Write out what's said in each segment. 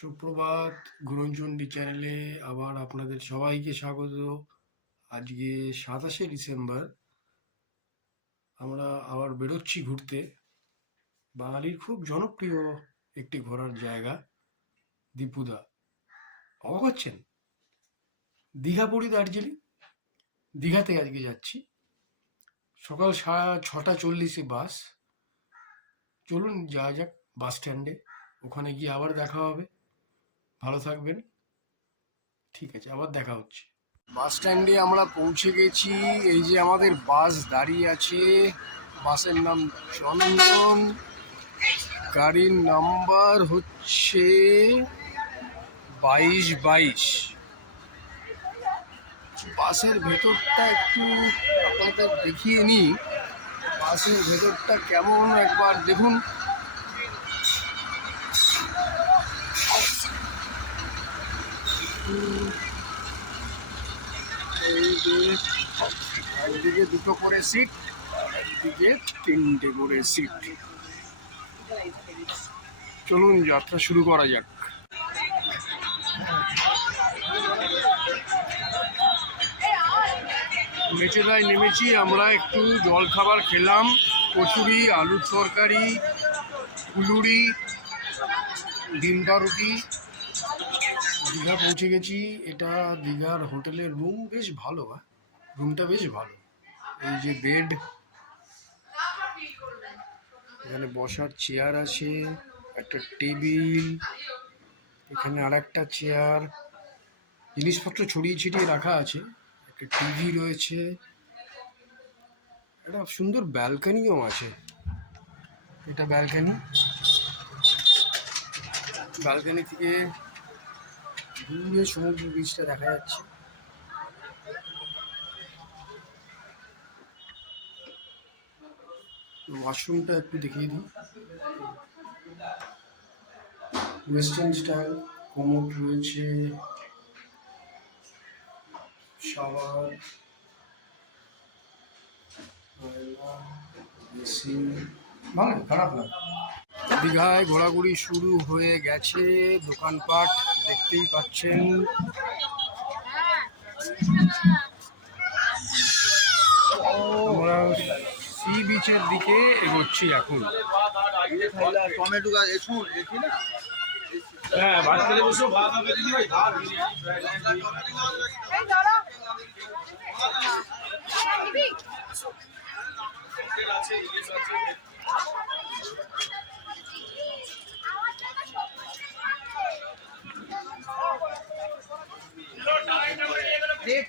সুপ্রভাত গুরুচণ্ডী চ্যানেলে আবার আপনাদের সবাইকে স্বাগত। আজকে সাতাশে ডিসেম্বর। আমরা আবার বেরোচ্ছি ঘুরতে। বাঙালির খুব জনপ্রিয় একটি ঘোরার জায়গা, দীপুদা। অবাক হচ্ছেন? দীঘা পুরী, দার্জিলিং? দীঘাতে আজকে যাচ্ছি। সকাল সাড়ে ছটা চল্লিশে বাস। চলুন, যাওয়া যাক বাস স্ট্যান্ডে। ওখানে গিয়ে আবার দেখা হবে। ভালো থাকবেন। ঠিক আছে, আবার দেখা হচ্ছে। বাস স্ট্যান্ডে আমরা পৌঁছে গেছি। এই যে আমাদের বাস দাঁড়িয়ে আছে। বাসের নাম চন্দন। গাড়ির নাম্বার হচ্ছে বাইশ বাইশ। বাসের ভেতরটা একটু আপনাদের দেখিয়ে নিই। বাসের ভেতরটা কেমন? একবার দেখুন এই যে একদিকে দুটো করে সিট একদিকে তিনটে করে সিট। চলুন যাত্রা শুরু করা যাক। মেচেদায় নেমেছি, আমরা একটু জল খাবার খেলাম, কচুরি আলুর তরকারি ফুলুরি ডিম রুটি। দীঘা পৌঁছে গেছি, এটা দীঘার হোটেলের রুম বেশ ভালো রুমটা বেশ ভালো। এই যে বেড এখানে বসার চেয়ার আছে, একটা টেবিল এখানে আর একটা চেয়ার জিনিসপত্র ছড়িয়ে ছিটিয়ে রাখা আছে, একটা টিভি রয়েছে, একটা সুন্দর ব্যালকানিও আছে। এটা ব্যালকানি ব্যালকানি থেকে দূরে সমুদ্র বীজটা দেখা যাচ্ছে। ওয়াশরুমটা একটু দেখিয়ে দিই। ওয়েস্টার্ন স্টাইল কোমোট রয়েছে শাওয়ার ভালো, খারাপ না। দীঘায় ঘোরাঘুরি শুরু হয়ে গেছে, দোকানপাট দেখতেই পাচ্ছেন। আমরা সি বিচের দিকে এগোচ্ছি এখন। টমেটো গাছ এসুন হ্যাঁ বাচ্চাদের বসে ভাত হবে দিদি ভাই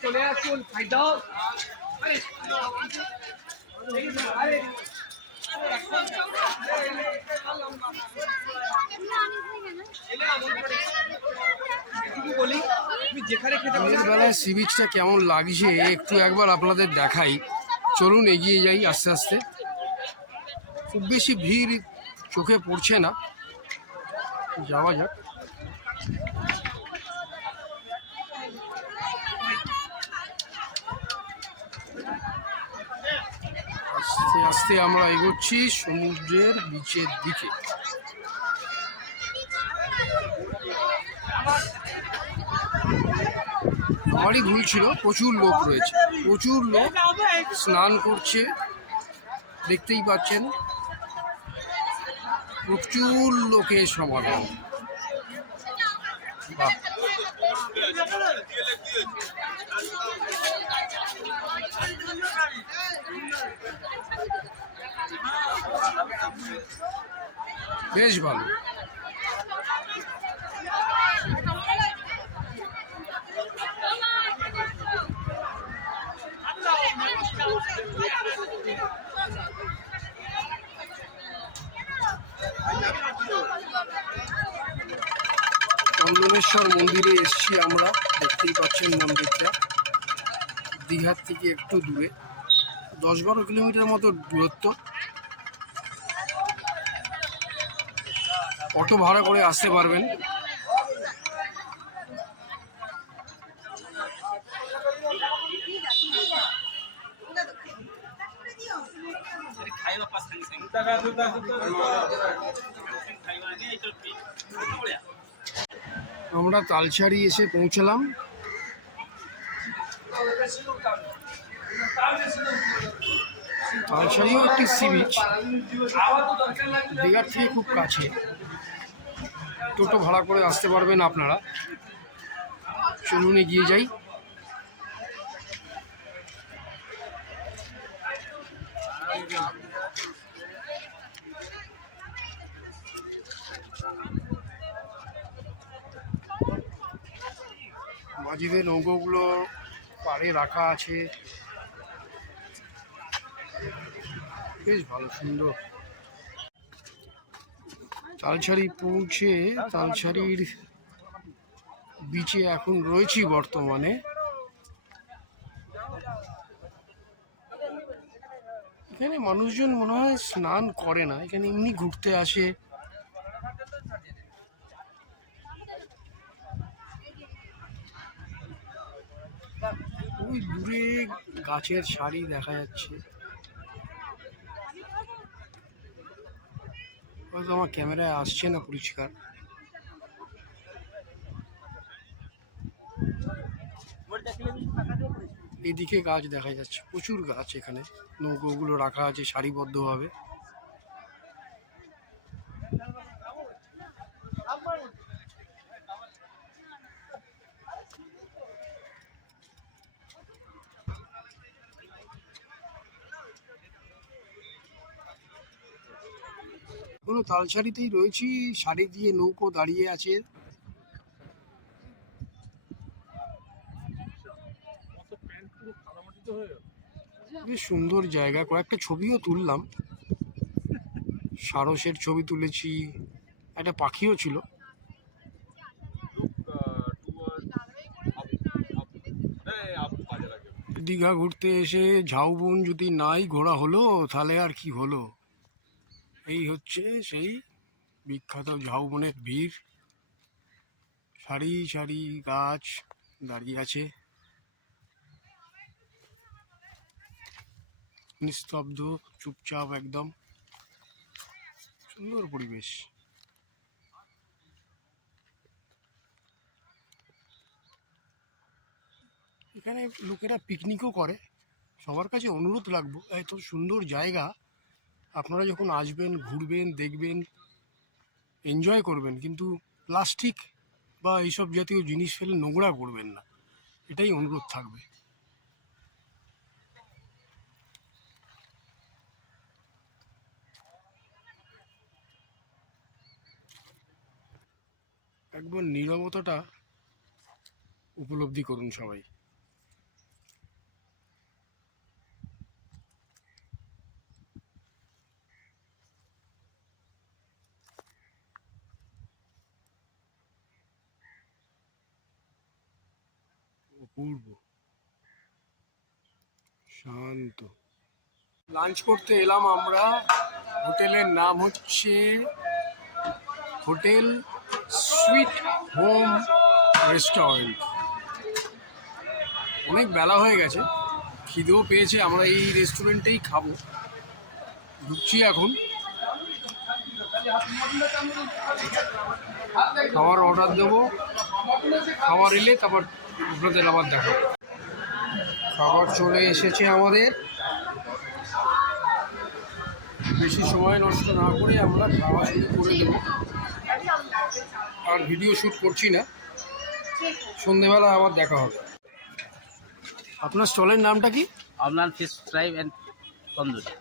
চলে আসুন খাই দাও বলি তুমি যেখানে খেতে দিনের বেলায় সি বিচটা কেমন লাগছে, একটু একবার আপনাদের দেখাই। চলুন এগিয়ে যাই আস্তে আস্তে। খুব বেশি ভিড় চোখে পড়ছে না। যাওয়া যাক। আস্তে আস্তে আমরা এগোচ্ছি সমুদ্রের বিচের দিকে। আমারই ভুল ছিল, প্রচুর লোক রয়েছে। প্রচুর লোক স্নান করছে, দেখতেই পাচ্ছেন। প্রচুর লোকের সমাগম। বাহ। বেশ ভালো। সংগমেশ্বর মন্দিরে এসছি আমরা, দেখতেই পাচ্ছেন মন্দিরটা। দীঘার থেকে একটু দূরে দশ বারো কিলোমিটার মতো দূরত্ব। অটো ভাড়া করে আসতে পারবেন। খাইবা। আমরা তালসারি এসে পৌঁছালাম। তালসারিও একটি সি বিচ দীঘার থেকে খুব কাছে। টোটো ভাড়া করে আসতে পারবেন আপনারা। চলুন গিয়ে যাই। মাঝিদের নৌকোগুলো পাড়ে রাখা আছে। বেশ ভালো, সুন্দর। তালছাড়ি পৌঁছে, তালছাড়ির বিচে এখন রয়েছি বর্তমানে। এখানে মানুষজন মনে হয় স্নান করে না, এখানে এমনি ঘুরতে আসে ওই দূরে গাছের সারি দেখা যাচ্ছে। হয়তো আমার ক্যামেরায় আসছে না পরিষ্কার। এদিকে গাছ দেখা যাচ্ছে, প্রচুর গাছ এখানে। নৌকোগুলো রাখা আছে সারিবদ্ধভাবে। তালসারিতেই রয়েছি। সারি দিয়ে নৌকো দাঁড়িয়ে আছে। বেশ সুন্দর জায়গা। কয়েকটা ছবিও তুললাম। সারসের ছবি তুলেছি। একটা পাখিও ছিল। দীঘা ঘুরতে এসে ঝাউবন যদি নাই, ঘোরা হলো, তাহলে আর কি হলো? এই হচ্ছে সেই বিখ্যাত ঝাউবনের ভিড় সারি সারি গাছ দাঁড়িয়ে আছে। নিস্তব্ধ, চুপচাপ একদম। সুন্দর পরিবেশ। এখানে লোকেরা পিকনিকও করে। সবার কাছে অনুরোধ লাগবো এত সুন্দর জায়গা। আপনারা যখন আসবেন, ঘুরবেন, দেখবেন এনজয় করবেন, কিন্তু প্লাস্টিক বা এইসব জাতীয় জিনিস ফেলে নোংরা করবেন না। এটাই অনুরোধ থাকবে। একবার নিরবতাটা উপলব্ধি করুন সবাই। অপূর্ব শান্ত। লাঞ্চ করতে এলাম আমরা। হোটেলের নাম হচ্ছে হোটেল সুইট হোম রেস্টুরেন্ট। অনেক বেলা হয়ে গেছে। খিদেও পেয়েছে। আমরা এই রেস্টুরেন্টেই খাব। ঢুকছি এখন। খাবার অর্ডার দেবো। খাবার এলে তারপর আপনাদের আবার দেখো। খাবার চলে এসেছে আমাদের। বেশি সময় নষ্ট না করে আমরা খাওয়া শুরু করে দেবো। আর ভিডিও শ্যুট করছি না। সন্ধেবেলা আবার দেখা হবে। আপনার স্টলের নামটা কি? আপনার ফিশ ফ্রাই অ্যান্ড তন্দুরি।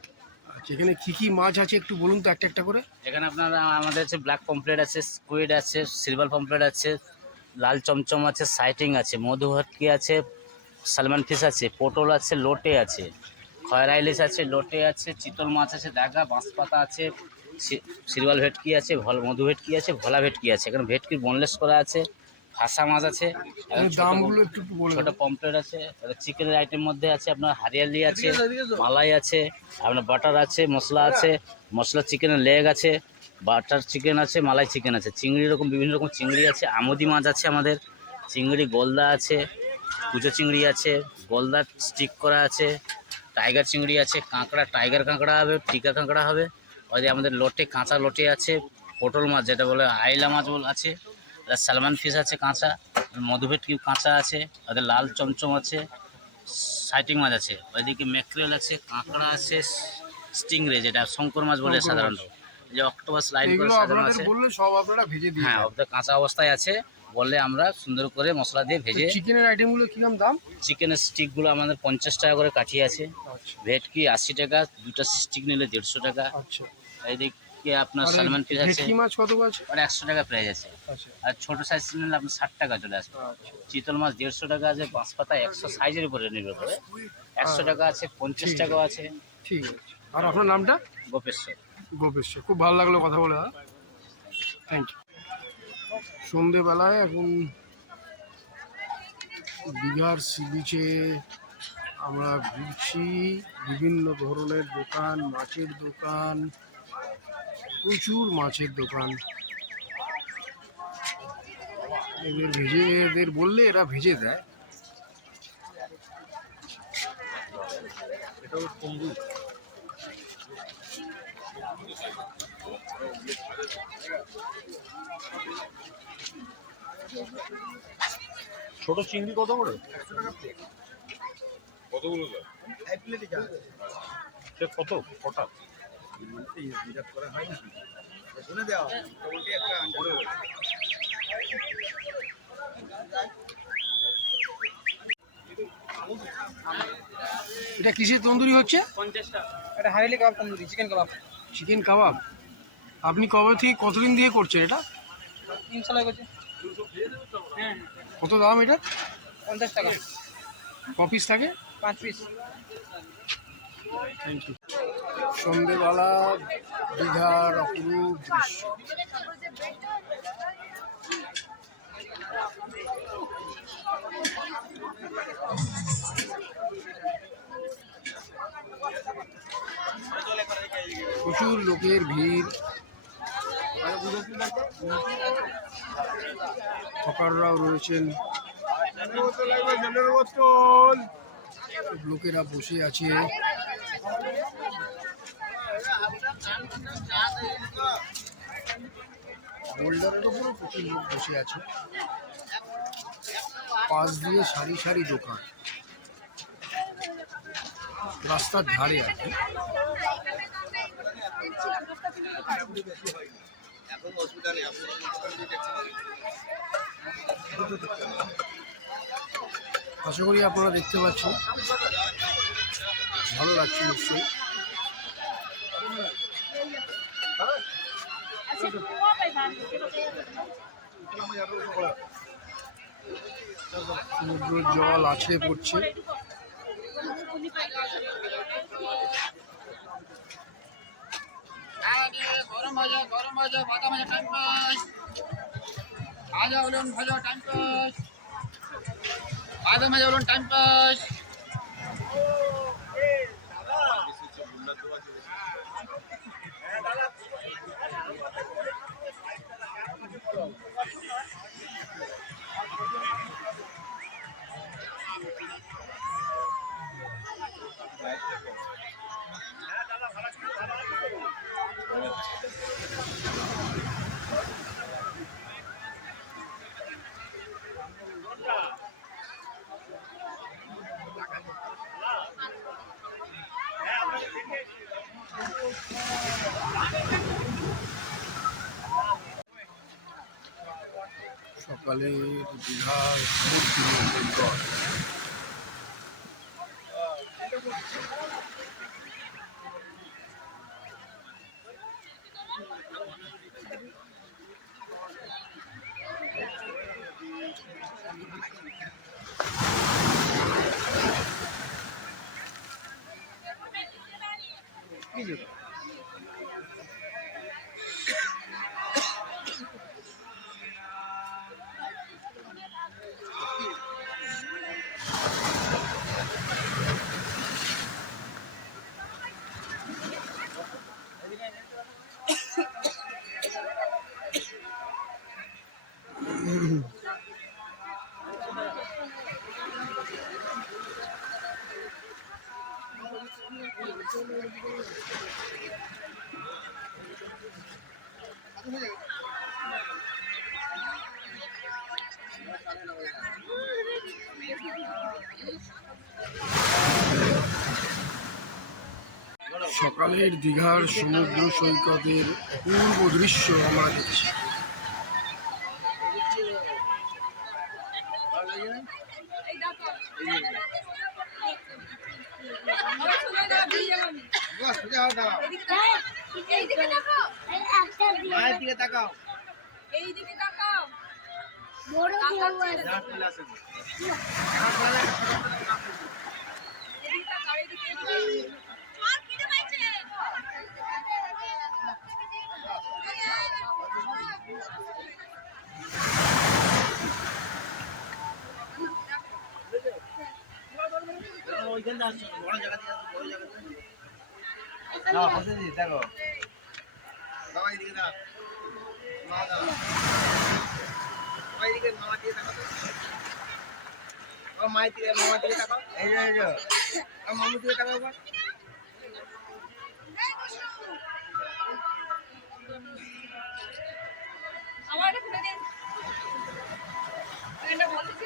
আচ্ছা এখানে কী কী মাছ আছে একটু বলুন তো একটা একটা করে। এখানে আপনার আমাদের আছে ব্ল্যাক পমপ্লেট আছে স্কুইড আছে সিলভার পমপ্লেট আছে লাল চমচম আছে সাইটিং আছে মধুহটকি আছে সালমান ফিশ আছে পটল আছে লোটে আছে খয়রা ইলিশ আছে লোটে আছে চিতল মাছ আছে দাগা বাঁশপাতা আছে সি- ভেটকি আছে ভল মধু ভেটকি আছে ভোলা ভেটকি আছে এখানে ভেটকির বোনলেস করা আছে ফাঁসা মাছ আছে ছোট। পমপ্লেট আছে চিকেনের আইটেম মধ্যে আছে আপনার হারিয়ালি আছে মালাই আছে আপনার বাটার আছে মশলা আছে মশলা চিকেনের লেগ আছে বাটার চিকেন আছে মালাই চিকেন আছে চিংড়ি রকম বিভিন্ন রকম চিংড়ি আছে আমুদি মাছ আছে আমাদের চিংড়ি গলদা আছে কুচো চিংড়ি আছে গলদা স্টিক করা আছে টাইগার চিংড়ি আছে কাঁকড়া টাইগার কাঁকড়া হবে টিকা কাঁকড়া হবে ওই আমাদের লোটে কাঁচা লোটে আছে পটল মাছ যেটা বলে আইলা মাছ বলে আছে সালমান ফিশ আছে কাঁচা মধুভেট কি কাঁচা আছে ওদের লাল চমচম আছে সাইটিং মাছ আছে ওইদিকে ম্যাক্রেল আছে কাঁকড়া আছে স্টিংরে যেটা শঙ্কর মাছ বলে সাধারণত। যে অক্টোপাস লাইন করে সাজানো আছে। বললে সব আপনারা ভেজে দিয়ে হ্যাঁ ওদের কাঁচা অবস্থায় আছে। বললে আমরা সুন্দর করে মশলা দিয়ে ভেজে চিকেনের আইটেমগুলো কীরকম দাম? চিকেনের স্টিকগুলো আমাদের পঞ্চাশ টাকা করে কাঠিয়ে আছে। আচ্ছা। ভেটকি আশি টাকা দুটো স্টিক নিলে দেড়শো টাকা। আচ্ছা। এইদিকে আপনার সালমান পিস আছে। মাছ কত আছে? ওটা একশো টাকা প্রাইস আছে। আচ্ছা। আর ছোটো সাইজ নিলে আপনার ষাট টাকা চলে আসবে। আচ্ছা। চিতল মাছ দেড়শো টাকা আছে বাঁশ পাতা একশো সাইজের উপরে নির্ভর করে একশো টাকা আছে পঞ্চাশ টাকা আছে। ঠিক আছে। আর আপনার নামটা? গোপেশ্বর। গোপেশ্বর খুব ভালো লাগল কথা বলে থ্যাংক ইউ সন্ধেবেলায় এখন দীঘার সি বিচে আমরা ঘুরছি, বিভিন্ন ধরনের দোকান, মাছের দোকান, প্রচুর মাছের দোকান। এদের ভেজে, এদের বললে এরা ভেজে দেয়। ছোট চিংড়ি কত করে? কতগুলো সে কত? কটা? এটা কিসের তন্দুরি হচ্ছে? পঞ্চাশটা। এটা highly kebab tandoori chicken kebab. Chicken kebab? আপনি কবে থেকে কতদিন দিয়ে করছেন এটা? কত দাম এটা? পঞ্চাশ টাকা। ক পিস থাকে? পাঁচ পিস থ্যাংক ইউ সন্ধেবেলা দীঘার অপরূপ দৃশ্য। প্রচুর লোকের ভিড়। হকাররাও রয়েছেন। লোকেরা বসে আছে। বোল্ডারের ওপরও প্রচুর লোক বসে আছে। পাশ দিয়ে সারি সারি দোকান। রাস্তার ধারে আর কি। আশা করি আপনারা দেখতে পাচ্ছেন। ভালো লাগছে নিশ্চয়ই। সমুদ্রের জল আছড়ে পড়ছে। গরম ভাজা গরম ভাজা ভাজা ভাজা টাইম পাস ভাজা হলুন ভাজা টাইম পাস ভাজা ভাজা টাইম পাস সকালে বিহার। সকালের দীঘার সমুদ্র সৈকতের পূর্ব দৃশ্য আমরা দেখছি। দেখো বাবা এদিকে দাও মায়ের দিকে মামার দিকে তাকাও। এই যে এই যে। বাবা মামুর দিকে তাকাও খুলে দিন। এটা বলছি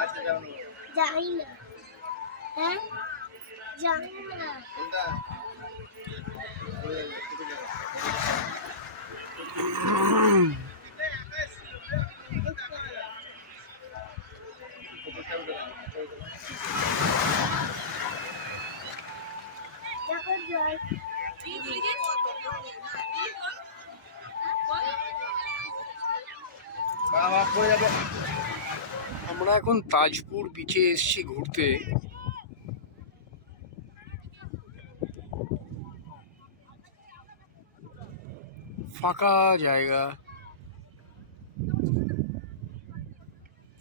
আচ্ছা যাই না। হ্যাঁ? যাই না। আমরা এখন তাজপুর বিচে এসেছি ঘুরতে। ফাঁকা জায়গা।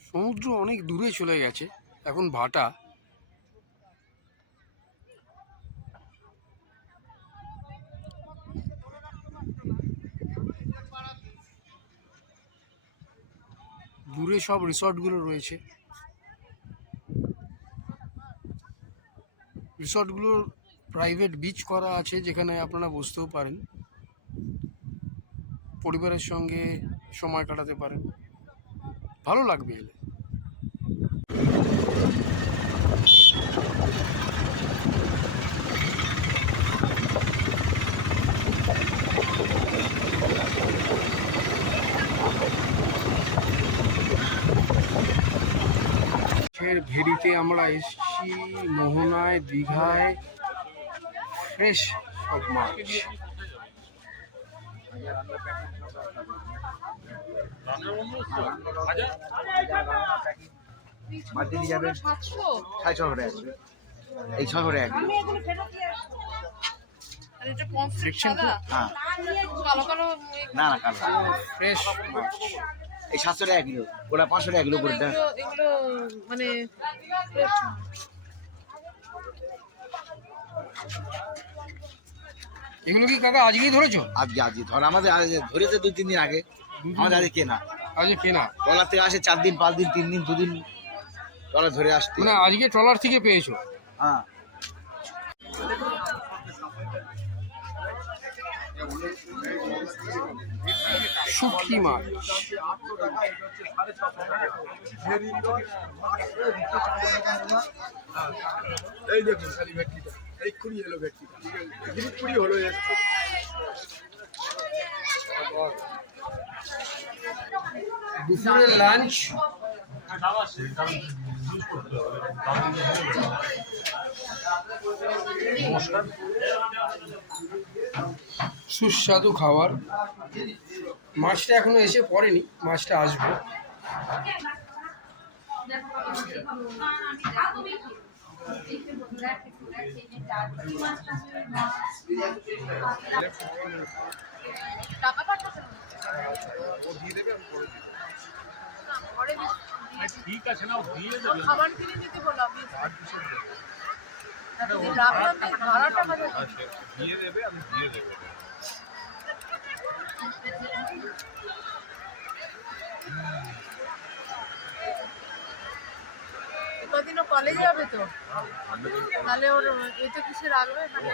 সমুদ্র অনেক দূরে চলে গেছে, এখন ভাটা। দূরে সব রিসর্টগুলো রয়েছে। রিসর্টগুলোর প্রাইভেট বিচ করা আছে, যেখানে আপনারা বসতেও পারেন। পরিবারের সঙ্গে সময় কাটাতে পারেন। ভালো লাগবে এলে। ভেড়িতে আমরা এসেছি মোহনায়, দীঘায়। ফ্রেশ সব মাছ। দিয়ে যাবে। সাড়ে ছশো টাকা এই ছশো টাকা হ্যাঁ। না না কালো। ফ্রেশ এই সাতশো টাকা কিলো। ওটা পাঁচশো টাকা কিলো করে। দেয় মানে এগুলো কি কাকা আজকেই ধরেছো? আজকে আজকে। ধর আমাদের আজ ধরেছে দুই তিন দিন আগে। আমাদের আজকে কেনা। আজকে কেনা? ট্রলার থেকে আসে চার দিন পাঁচ দিন তিন দিন দুদিন ট্রলার ধরে আসতে। মানে আজকে ট্রলার থেকে পেয়েছ? হ্যাঁ। শুটকি মাছ। এই দেখুন কুড়ি এলো জিনিস কুড়ি হলো এসছে দুপুরের লাঞ্চ সুস্বাদু খাবার। মাছটা এখনও এসে পড়েনি, মাছটা আসবে। ঠিক আছে না দিয়ে দেবে খাবার কিনে নিতে বললাম রাখলাম বেশ ভাড়া টাকা দেবে দিয়ে দেবে আমি দিয়ে দেবো কদিনও কলেজ যাবে তো? তাহলে ওর এ তো কিসে রাখবে মানে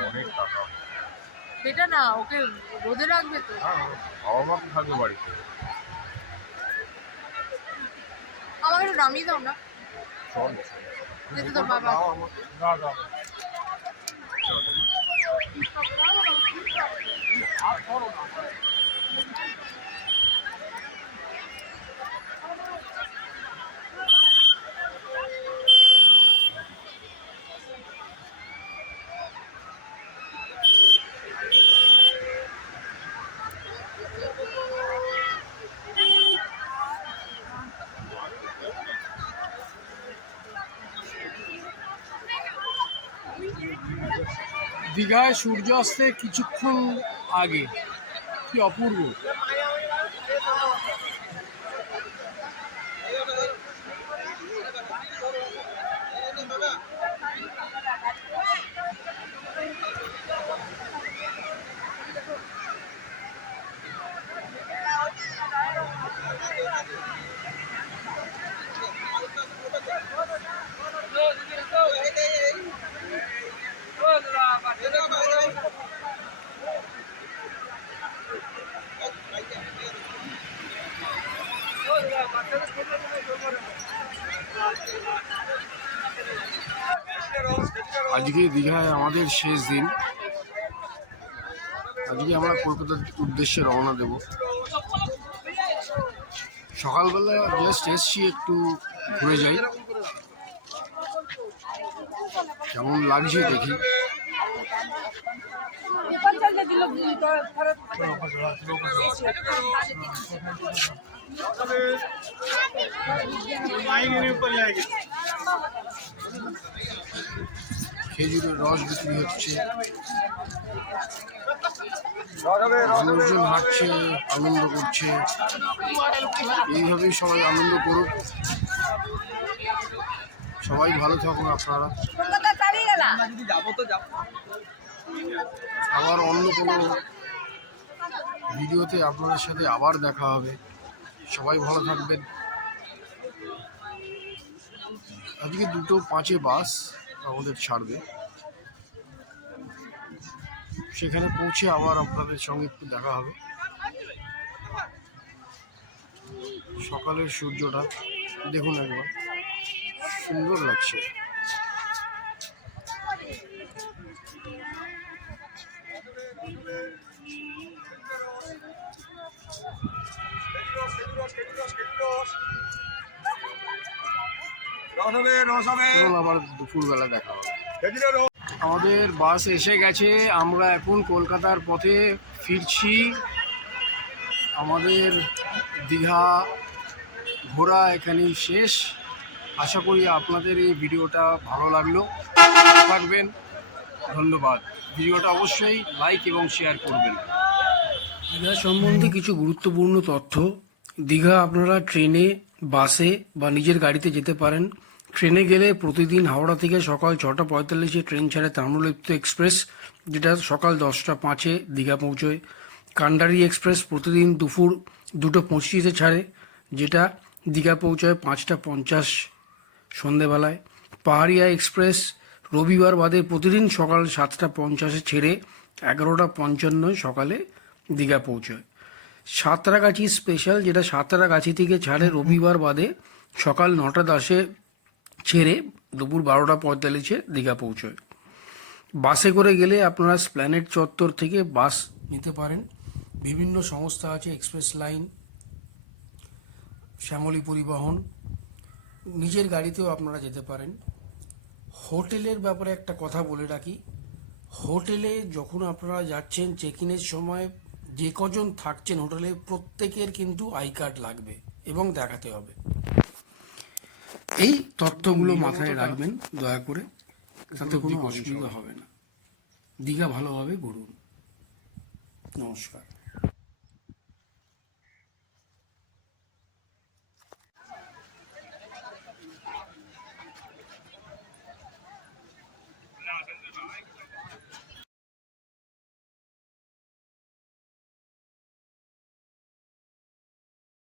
সেটা না, ওকে রোদে রাখবে তো? বাবা থাকবে বাড়িতে আমাকে একটু নামিয়ে দাও না। এই তো বাবা। দীঘায় সূর্যাস্তের কিছুক্ষণ আগে কি অপূর্ব। আজকে দীঘায় আমাদের শেষ দিন। আজকে আমরা কলকাতার উদ্দেশ্যে রওনা দেব। সকালবেলা জাস্ট এসছি একটু ঘুরে যাই। কেমন লাগছে দেখি। খেজুরের রস বিক্রি হচ্ছে। মানুষজন হাঁটছে, আনন্দ করছে। এইভাবেই সবাই আনন্দ করুক। সবাই ভালো থাকুন আপনারা। আবার অন্য কোনো ভিডিওতে আপনাদের সাথে আবার দেখা হবে। সবাই ভালো থাকবেন। আজকে দুটো পাঁচে বাস। আমাদের ছাড়বে। সেখানে পৌঁছে আবার আপনাদের সঙ্গে একটু দেখা হবে। সকালের সূর্যটা দেখুন একবার। সুন্দর লাগছে। চলুন আবার দুপুরবেলা দেখা হবে। আমাদের বাস এসে গেছে আমরা এখন কলকাতার পথে ফিরছি। আমাদের দীঘা ঘোরা এখানেই শেষ। আশা করি আপনাদের এই ভিডিওটা ভালো লাগল। থাকবেন ধন্যবাদ। ভিডিওটা অবশ্যই লাইক এবং শেয়ার করবেন। দীঘা সম্বন্ধে কিছু গুরুত্বপূর্ণ তথ্য। দীঘা আপনারা ট্রেনে বাসে বা নিজের গাড়িতে যেতে পারেন। ট্রেনে গেলে প্রতিদিন হাওড়া থেকে সকাল ছটা পঁয়তাল্লিশে ট্রেন ছাড়ে তাম্রলিপ্ত এক্সপ্রেস, যেটা সকাল দশটা পাঁচে দীঘা পৌঁছয়। কান্ডারি এক্সপ্রেস প্রতিদিন দুপুর দুটো পঁচিশে ছাড়ে, যেটা দীঘা পৌঁছয় পাঁচটা পঞ্চাশ সন্ধেবেলায়। পাহাড়িয়া এক্সপ্রেস রবিবার বাদে প্রতিদিন সকাল সাতটা পঞ্চাশে ছেড়ে এগারোটা পঞ্চান্ন সকালে দীঘা পৌঁছয়। সাঁতরাগাছি স্পেশাল যেটা সাঁতরাগাছি থেকে ছাড়ে রবিবার বাদে সকাল নটা দশে ছেড়ে দুপুর বারোটা পঁয়তাল্লিশে দীঘা পৌঁছয়। বাসে করে গেলে আপনারা স্প্ল্যানেট চত্বর থেকে বাস নিতে পারেন। বিভিন্ন সংস্থা আছে এক্সপ্রেস লাইন শ্যামলী পরিবহন। নিজের গাড়িতেও আপনারা যেতে পারেন। হোটেলের ব্যাপারে একটা কথা বলে রাখি। হোটেলে যখন আপনারা যাচ্ছেন চেক ইনের সময় যে কজন থাকছেন হোটেলে প্রত্যেকের কিন্তু আই কার্ড লাগবে এবং দেখাতে হবে। এই তথ্যগুলো মাথায় রাখবেন দয়া করে তাতে কোনো অসুবিধা হবে না। দীঘা ভালোভাবে ঘুরুন। নমস্কার।